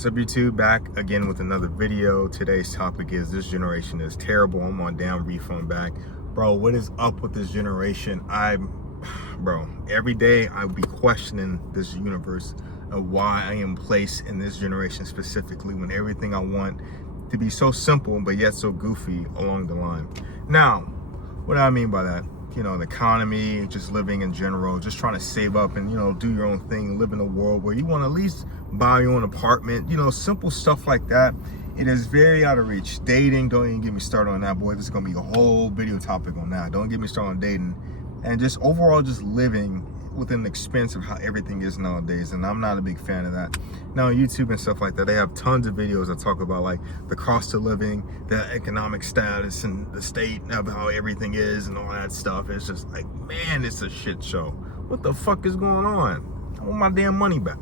What's up, YouTube? Back again with another video. Today's topic is this generation is terrible. I'm on damn refund back. Bro, what is up with this generation? Bro, every day I would be questioning this universe of why I am placed in this generation specifically when everything I want to be so simple but yet so goofy along the line. Now, what do I mean by that? You know, the economy, just living in general, just trying to save up and, you know, do your own thing, live in a world where you want to at least buy your own apartment, you know, simple stuff like that. It is very out of reach. Dating, don't even get me started on that, boy. This is going to be a whole video topic on that. Don't get me started on dating. And just overall, just living within the expense of how everything is nowadays. And I'm not a big fan of that. Now, on YouTube and stuff like that, they have tons of videos that talk about like the cost of living, the economic status and the state of how everything is and all that stuff. It's just like, man, it's a shit show. What the fuck is going on? I want my damn money back.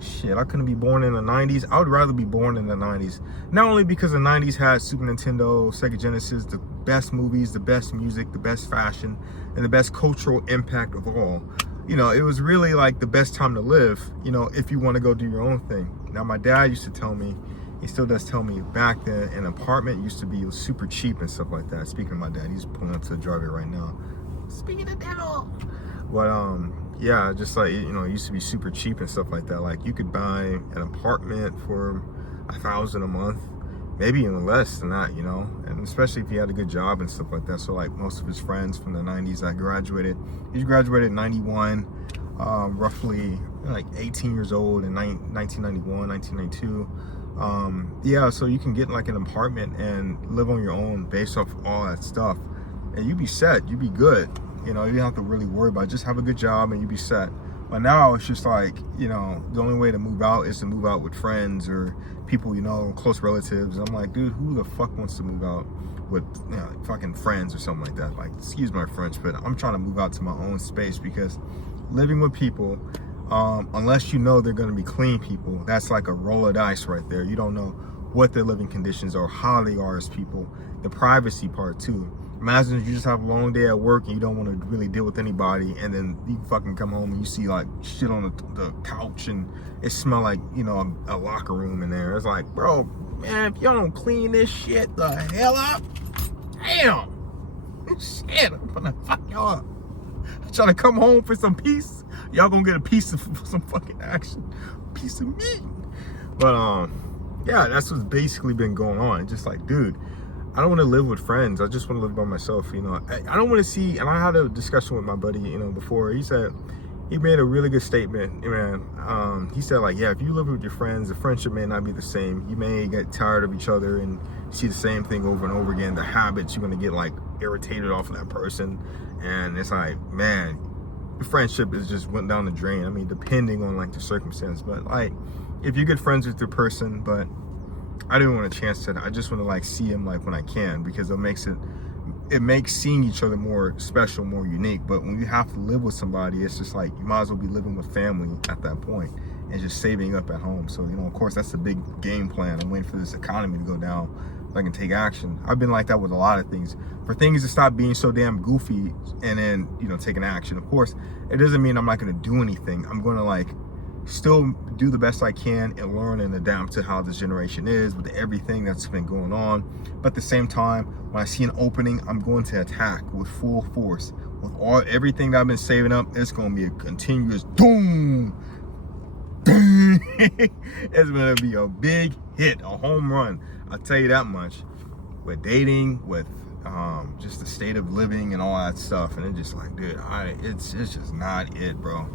Shit, I couldn't be born in the 90s. I would rather be born in the 90s. Not only because the 90s had Super Nintendo, Sega Genesis, the best movies, the best music, the best fashion, and the best cultural impact of all. You know, it was really like the best time to live, you know, if you want to go do your own thing. Now, my dad used to tell me, he still does tell me, back then an apartment used to be super cheap and stuff like that. Speaking of my dad, he's pulling up to the driveway right now. Speaking of devil. But yeah, just like, you know, it used to be super cheap and stuff like that. Like you could buy an apartment for $1,000 a month, maybe even less than that, you know, and especially if you had a good job and stuff like that. So like most of his friends from the 90s that graduated, he graduated in 91, roughly like 18 years old in 1991, 1992. Yeah, so you can get like an apartment and live on your own based off all that stuff. And you'd be set, you'd be good. You know, you don't have to really worry about it. Just have a good job and you'd be set. But now it's just like, you know, the only way to move out is to move out with friends or people, you know, close relatives. I'm like, dude, who the fuck wants to move out with, you know, fucking friends or something like that? Like, excuse my French, but I'm trying to move out to my own space because living with people, unless you know they're going to be clean people, that's like a roll of dice right there. You don't know what their living conditions are, how they are as people, the privacy part too. Imagine if you just have a long day at work and you don't want to really deal with anybody, and then you fucking come home and you see like shit on the couch and it smell like, you know, a locker room in there. It's like, bro, man, if y'all don't clean this shit the hell up, damn, shit, I'm gonna fuck y'all up. I'm trying to come home for some peace. Y'all gonna get a piece of some fucking action, piece of meat. But yeah, that's what's basically been going on. Just like, dude, I don't want to live with friends. I just want to live by myself, you know. I don't want to see, and I had a discussion with my buddy, you know, before. He made a really good statement, man. He said, like, yeah, if you live with your friends, the friendship may not be the same. You may get tired of each other and see the same thing over and over again. The habits, you're going to get, like, irritated off of that person. And it's like, man, the friendship is just went down the drain. I mean, depending on, like, the circumstance. But, like, if you're good friends with the person, but I didn't want a chance to. I just want to like see him like when I can, because it makes seeing each other more special, more unique. But when you have to live with somebody, it's just like you might as well be living with family at that point and just saving up at home. So, you know, of course, that's the big game plan. I'm waiting for this economy to go down so I can take action. I've been like that with a lot of things. For things to stop being so damn goofy and then, you know, taking action. Of course, it doesn't mean I'm not going to do anything. I'm going to like still do the best I can and learn and adapt to how this generation is with everything that's been going on. But at the same time, when I see an opening, I'm going to attack with full force. With everything that I've been saving up, it's going to be a continuous doom. It's going to be a big hit, a home run. I'll tell you that much. With dating, with just the state of living and all that stuff. And it's just like, dude, it's just not it, bro.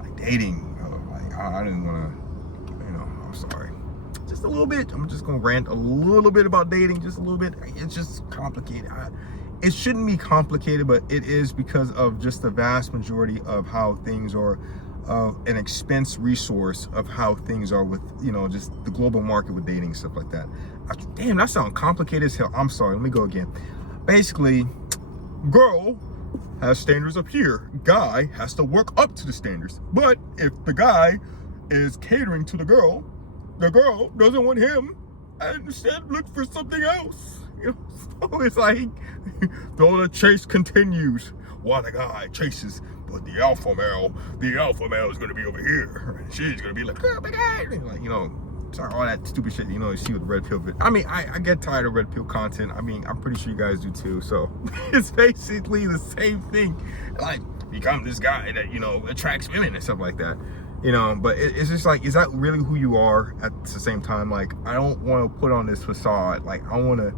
Like dating, I didn't want to, you know, I'm sorry. Just a little bit. I'm just going to rant a little bit about dating, just a little bit. It's just complicated. It shouldn't be complicated, but it is because of just the vast majority of how things are, an expense resource of how things are with, you know, just the global market with dating and stuff like that. Damn, that sounds complicated as hell. I'm sorry. Let me go again. Basically, girl has standards up here. Guy has to work up to the standards. But if the guy is catering to the girl doesn't want him and instead look for something else. You know? So it's like, though the chase continues while the guy chases, but the alpha male is going to be over here. And she's going to be like, oh my God. Like, you know, sorry, all that stupid shit, you know, you see with the red pill. I mean, I get tired of red pill content. I mean, I'm pretty sure you guys do too. So it's basically the same thing. Like, become this guy that, you know, attracts women and stuff like that. You know, but it's just like, is that really who you are at the same time? Like, I don't want to put on this facade. Like, I want to,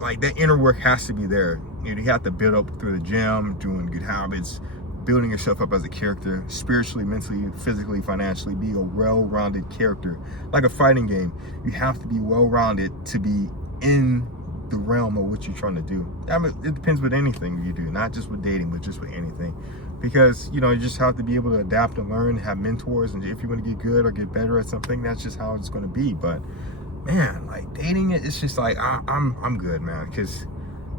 like, that inner work has to be there. You know, you have to build up through the gym, doing good habits, building yourself up as a character, spiritually, mentally, physically, financially, be a well-rounded character. Like a fighting game, you have to be well-rounded to be in the realm of what you're trying to do. I mean, it depends with anything you do, not just with dating, but just with anything. Because, you know, you just have to be able to adapt and learn, have mentors, and if you want to get good or get better at something, that's just how it's going to be. But man, like dating, it's just like I'm good, man, because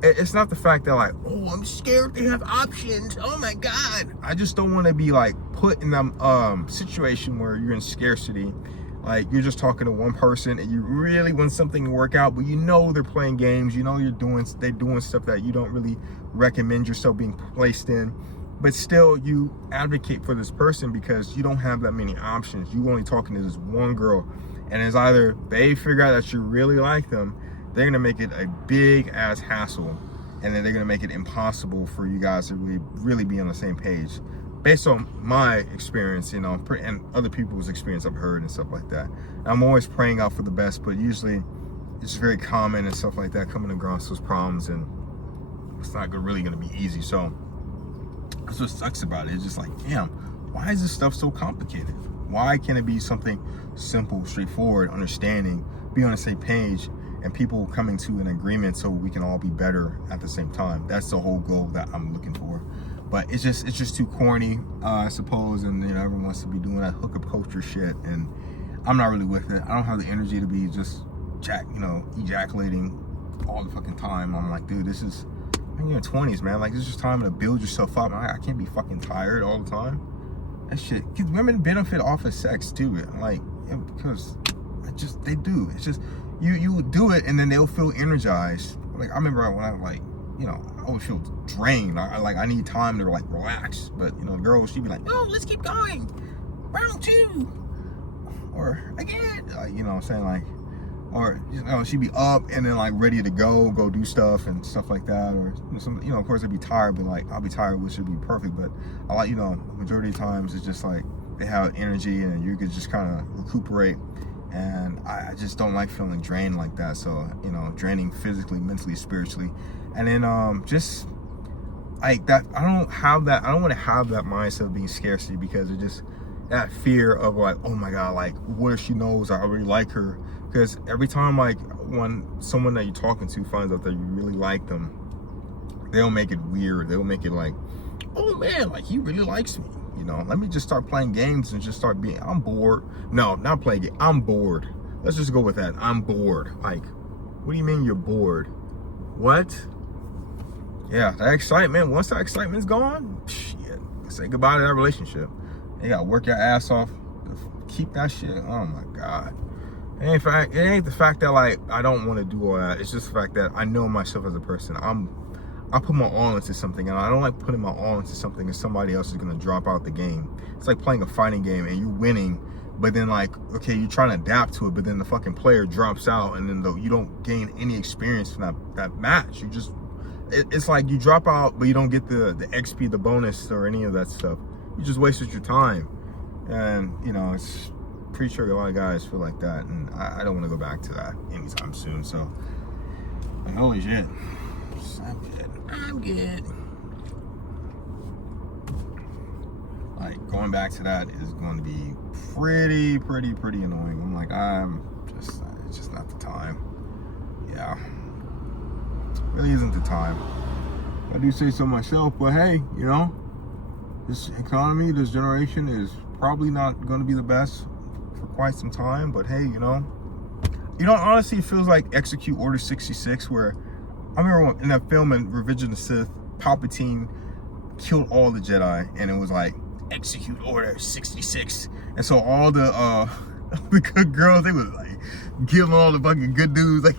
it's not the fact that like, oh, I'm scared they have options. Oh my God, I just don't want to be like put in a situation where you're in scarcity. Like, you're just talking to one person and you really want something to work out, but you know they're playing games. You know they're doing stuff that you don't really recommend yourself being placed in. But still, you advocate for this person because you don't have that many options. You only talking to this one girl, and it's either they figure out that you really like them, they're gonna make it a big ass hassle, and then they're gonna make it impossible for you guys to really be on the same page. Based on my experience, you know, and other people's experience I've heard and stuff like that. I'm always praying out for the best, but usually it's very common and stuff like that, coming across those problems, and it's not really gonna be easy. So that's what sucks about it. It's just like, damn, why is this stuff so complicated? Why can't it be something simple, straightforward, understanding, be on the same page, and people coming to an agreement so we can all be better at the same time? That's the whole goal that I'm looking for. But it's just too corny, I suppose, and you know, everyone wants to be doing that hookup culture shit, and I'm not really with it. I don't have the energy to be just ejaculating all the fucking time. I'm like, dude, this is, in your 20s, man. Like, this is just time to build yourself up. I can't be fucking tired all the time. That shit, because women benefit off of sex too, like, because they do. It's just, you do it and then they'll feel energized. Like, I remember when I like, you know, I always feel drained. I need time to like relax. But you know, the girl, she'd be like, no, let's keep going, round 2, or again, you know what I'm saying, like, or you know, she'd be up and then like ready to go do stuff and stuff like that, or you know, of course I'd be tired, but like I'll be tired, which should be perfect. But I like, you know, majority of times it's just like they have energy and you could just kind of recuperate. And I just don't like feeling drained like that. So, you know, draining physically, mentally, spiritually. And then just like that, I don't want to have that mindset of being scarcity, because it just, that fear of like, oh my God, like what if she knows I already like her? Because every time, like, when someone that you're talking to finds out that you really like them, they'll make it weird. They'll make it like, oh man, like he really likes me. You know, let me just start playing games and just start being, I'm bored. No, not playing it. I'm bored. Let's just go with that. I'm bored. Like, what do you mean you're bored? What? Yeah, that excitement, once that excitement's gone, shit, say goodbye to that relationship. You gotta work your ass off to keep that shit. Oh my God. It ain't the fact that like I don't want to do all that. It's just the fact that I know myself as a person. I put my all into something, and I don't like putting my all into something and somebody else is gonna drop out the game. It's like playing a fighting game and you're winning, but then like, okay, you're trying to adapt to it, but then the fucking player drops out, and then you don't gain any experience from that match. You just, it's like you drop out, but you don't get the XP, the bonus, or any of that stuff. You just wasted your time, and you know, it's pretty sure a lot of guys feel like that, and I don't want to go back to that anytime soon. So, like, holy shit, I'm good. Like, going back to that is going to be pretty annoying. I'm like, it's just not the time. Yeah, really isn't the time. I do say so myself, but hey, you know, this economy, this generation is probably not going to be the best for quite some time. But hey, you know, honestly, it feels like Execute Order 66, where I remember in that film in Revenge of the Sith, Palpatine killed all the Jedi, and it was like Execute Order 66, and so all the the good girls, they was like killing all the fucking good dudes, like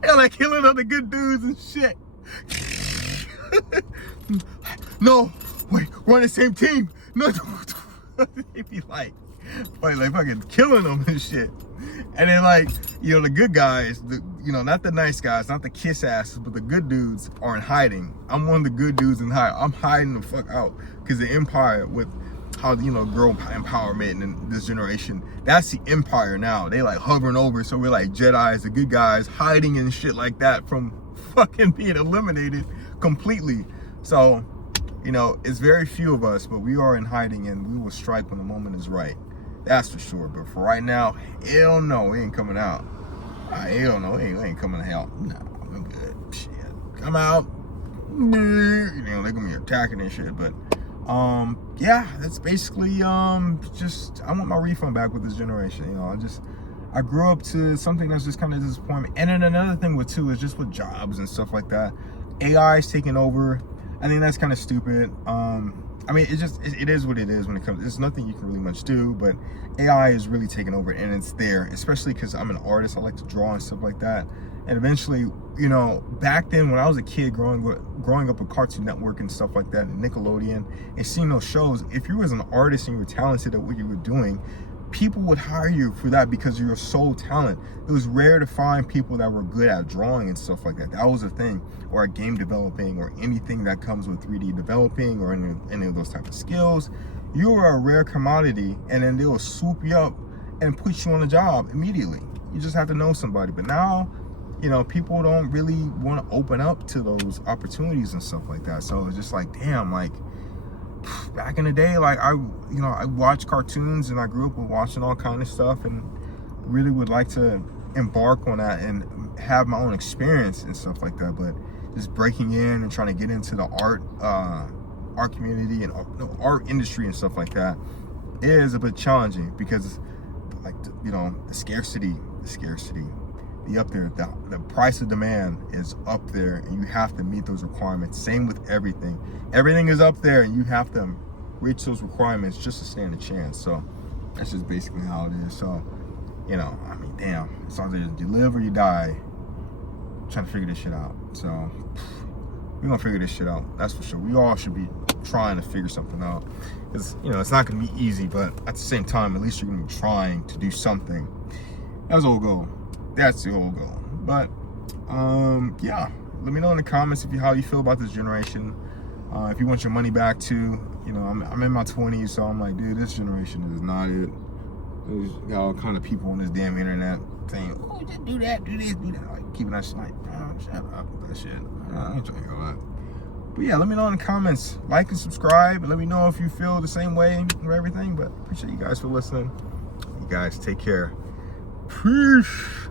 they're like killing all the good dudes and shit. No, wait, we're on the same team. No, They be like fucking killing them and shit. And then like, you know, the good guys, not the nice guys, not the kiss asses, but the good dudes are in hiding. I'm one of the good dudes in hiding. I'm hiding the fuck out because the empire with how, girl empowerment in this generation, that's the empire now. They like hovering over, so we're like Jedis, the good guys, hiding and shit like that from fucking being eliminated completely. So, it's very few of us, but we are in hiding and we will strike when the moment is right. That's for sure. But for right now, hell no, we ain't coming out. Hell no, we ain't coming out. No, I'm good. Shit. Come out. They're gonna be attacking and shit. But yeah, that's basically just I want my refund back with this generation. I grew up to something that's just kind of disappointment. And then another thing with too is just with jobs and stuff like that. AI is taking over. I think that's kind of stupid. I mean, it is what it is when it comes. There's nothing you can really much do, but AI is really taking over, and it's there, especially because I'm an artist. I like to draw and stuff like that. And eventually, back then when I was a kid growing up with Cartoon Network and stuff like that, and Nickelodeon, and seeing those shows, if you was an artist and you were talented at what you were doing, people would hire you for that because you're so talented. It was rare to find people that were good at drawing and stuff like that. That was a thing. Or at game developing, or anything that comes with 3D developing, or any of those type of skills. You were a rare commodity, and then they will swoop you up and put you on a job immediately. You just have to know somebody. But now, people don't really want to open up to those opportunities and stuff like that. So it's just like, damn, like back in the day, like I watched cartoons and I grew up with watching all kind of stuff, and really would like to embark on that and have my own experience and stuff like that. But just breaking in and trying to get into the art community and art industry and stuff like that is a bit challenging because, like, the scarcity, the up there, the price of demand is up there, and you have to meet those requirements. Same with everything. Everything is up there, and you have to reach those requirements just to stand a chance. So that's just basically how it is. So, I mean, damn, it's either you live or you die. Trying to figure this shit out. So we're gonna figure this shit out. That's for sure. We all should be trying to figure something out. It's it's not gonna be easy, but at the same time, at least you're gonna be trying to do something. That's the whole goal. That's the whole goal. But yeah, let me know in the comments how you feel about this generation. If you want your money back too. I'm in my 20s, so I'm like, dude, this generation is not it. There's got all kind of people on this damn internet saying, oh, just do that, do this, do that. Like, keeping that shit like, oh, shut up with that shit. I ain't trying to hear that. But yeah, let me know in the comments. Like and subscribe, and let me know if you feel the same way or everything. But appreciate you guys for listening. You guys take care. Peace.